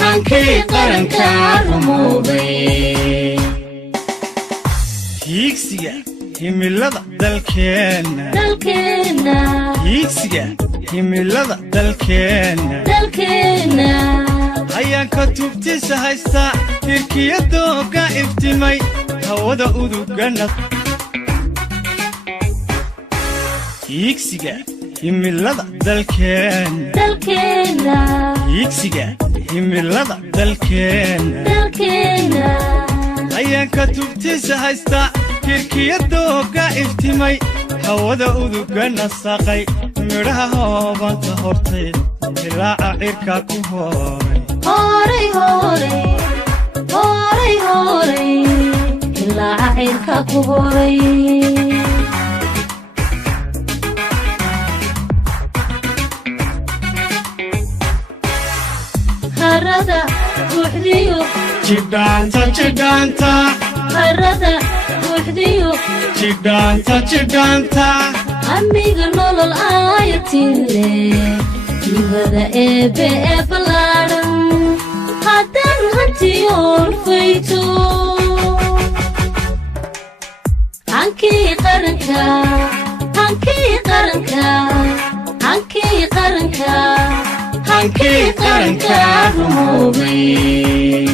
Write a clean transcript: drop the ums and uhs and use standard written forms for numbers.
hankii qaranka rumoobay hiigsiga himilada dalkeena hiigsiga himilada dalkeena ayaan ka tubtisa haysta tirkiyadooga iftimay hawada udugana hiigsiga himilada dalkeena hiigsiga himilada dalkeena ayaan ka tubtisa haysta tirkiyadooga iftimay hawada udugana saqay midhaha hoobanta hortay ilaaca cirka ku horay ilaaca cirka ku horay harada buuxdiyo jidhaanta harada buuxdiyo jidhaanta amiga nolol aayatile jibada eebe ee ballaaran haddaan hantiyoon fayto hankii qaranka rumoobay